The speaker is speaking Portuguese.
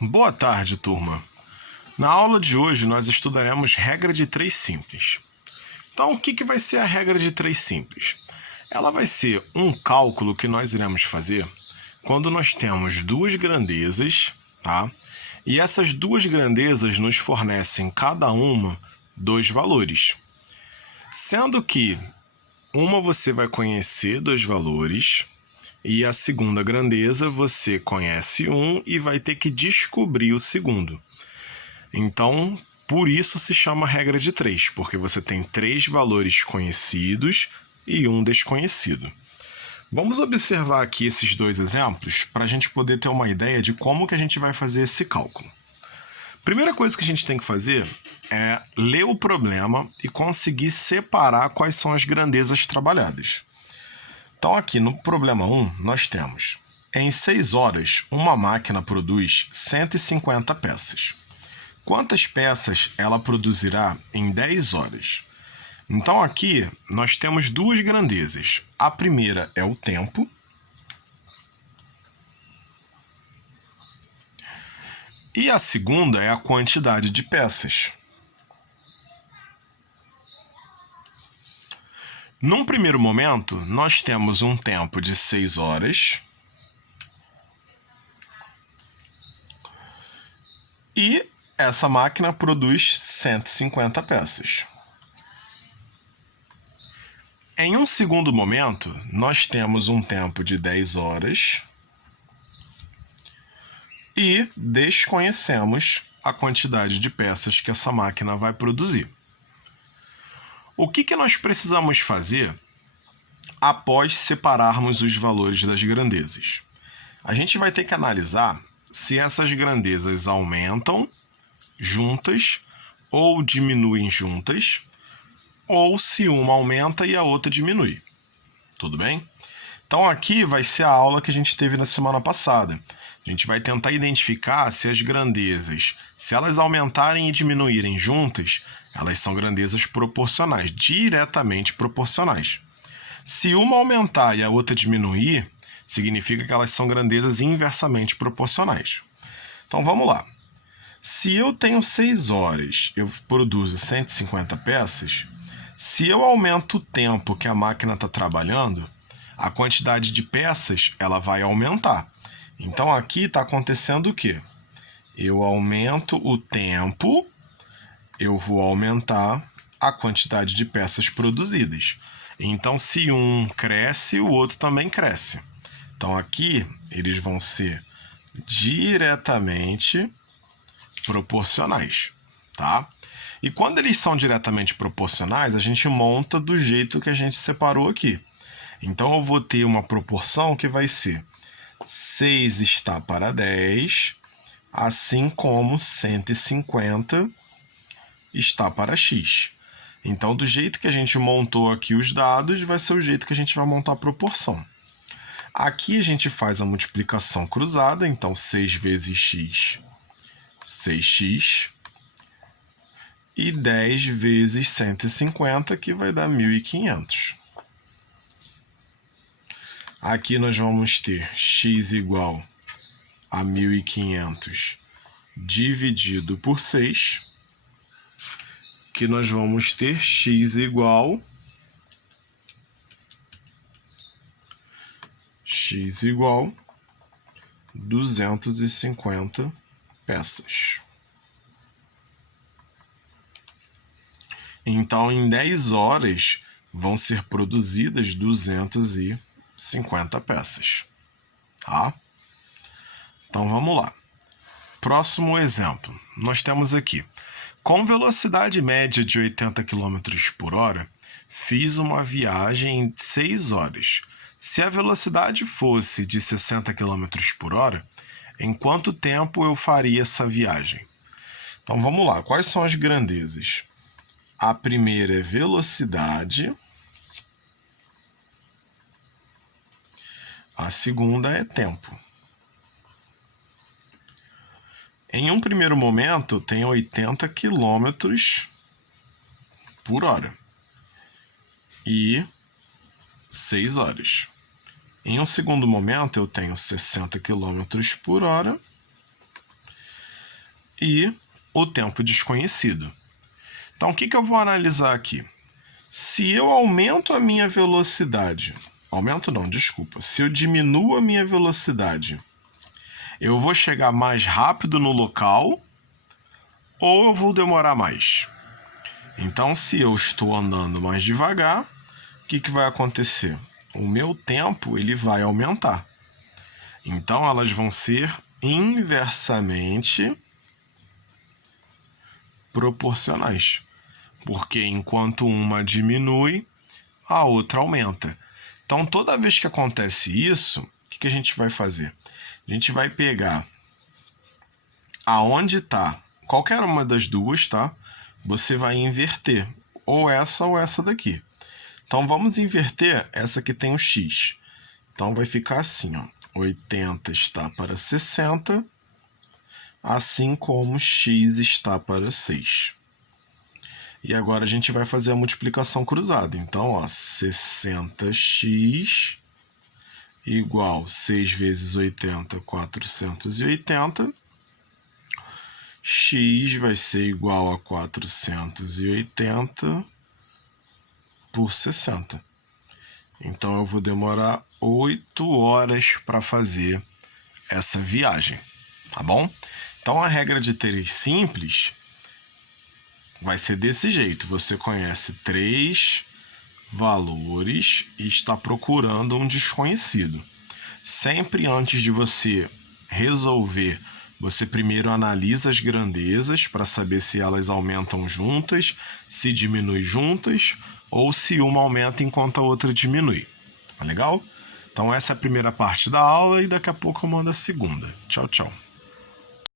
Boa tarde, turma. Na aula de hoje, nós estudaremos regra de 3 simples. Então, o que vai ser a regra de 3 simples? Ela vai ser um cálculo que nós iremos fazer quando nós temos duas grandezas, tá? E essas duas grandezas nos fornecem cada uma dois valores. Sendo que uma você vai conhecer dois valores e a segunda grandeza você conhece um e vai ter que descobrir o segundo. Então, por isso se chama regra de 3, porque você tem 3 valores conhecidos e um desconhecido. Vamos observar aqui esses dois exemplos para a gente poder ter uma ideia de como que a gente vai fazer esse cálculo. Primeira coisa que a gente tem que fazer é ler o problema e conseguir separar quais são as grandezas trabalhadas. Então, aqui no problema 1, nós temos: em 6 horas, uma máquina produz 150 peças. Quantas peças ela produzirá em 10 horas? Então, aqui nós temos duas grandezas. A primeira é o tempo. E a segunda é a quantidade de peças. Num primeiro momento, nós temos um tempo de 6 horas e essa máquina produz 150 peças. Em um segundo momento, nós temos um tempo de 10 horas e desconhecemos a quantidade de peças que essa máquina vai produzir. O que nós precisamos fazer após separarmos os valores das grandezas? A gente vai ter que analisar se essas grandezas aumentam juntas ou diminuem juntas, ou se uma aumenta e a outra diminui. Tudo bem? Então aqui vai ser a aula que a gente teve na semana passada. A gente vai tentar identificar se as grandezas, se elas aumentarem e diminuírem juntas, elas são grandezas proporcionais, diretamente proporcionais. Se uma aumentar e a outra diminuir, significa que elas são grandezas inversamente proporcionais. Então vamos lá. Se eu tenho 6 horas, eu produzo 150 peças, se eu aumento o tempo que a máquina está trabalhando, a quantidade de peças ela vai aumentar. Então aqui está acontecendo o quê? Eu aumento o tempo, eu vou aumentar a quantidade de peças produzidas. Então, se um cresce, o outro também cresce. Então aqui eles vão ser diretamente proporcionais, tá? E quando eles são diretamente proporcionais, a gente monta do jeito que a gente separou aqui. Então eu vou ter uma proporção que vai ser 6 está para 10, assim como 150 está para x. Então, do jeito que a gente montou aqui os dados, vai ser o jeito que a gente vai montar a proporção. Aqui a gente faz a multiplicação cruzada, então 6 vezes x, 6x, e 10 vezes 150, que vai dar 1.500. Aqui nós vamos ter x igual a 1.500 dividido por 6, que nós vamos ter x igual 250 peças. Então, em 10 horas, vão ser produzidas 250 peças, tá? Então, vamos lá. Próximo exemplo. Nós temos aqui: com velocidade média de 80 km por hora, fiz uma viagem em 6 horas. Se a velocidade fosse de 60 km por hora, em quanto tempo eu faria essa viagem? Então, vamos lá. Quais são as grandezas? A primeira é velocidade, a segunda é tempo. Em um primeiro momento, tem 80 km por hora e 6 horas. Em um segundo momento, eu tenho 60 km por hora e o tempo desconhecido. Então, o que eu vou analisar aqui? Se eu aumento a minha velocidade, se eu diminuo a minha velocidade, eu vou chegar mais rápido no local ou eu vou demorar mais? Então, se eu estou andando mais devagar, o que vai acontecer? O meu tempo ele vai aumentar. Então, elas vão ser inversamente proporcionais. Porque enquanto uma diminui, a outra aumenta. Então, toda vez que acontece isso, o que a gente vai fazer? A gente vai pegar aonde está qualquer uma das duas, tá? Você vai inverter ou essa daqui. Então, vamos inverter essa que tem o x. Então, vai ficar assim, ó. 80 está para 60, assim como x está para 6. E agora a gente vai fazer a multiplicação cruzada. Então, ó, 60x igual 6 vezes 80, 480. X vai ser igual a 480 por 60. Então, eu vou demorar 8 horas para fazer essa viagem, tá bom? Então, a regra de 3 simples vai ser desse jeito. Você conhece 3 valores e está procurando um desconhecido. Sempre antes de você resolver, você primeiro analisa as grandezas para saber se elas aumentam juntas, se diminuem juntas ou se uma aumenta enquanto a outra diminui. Tá legal? Então essa é a primeira parte da aula e daqui a pouco eu mando a segunda. Tchau, tchau.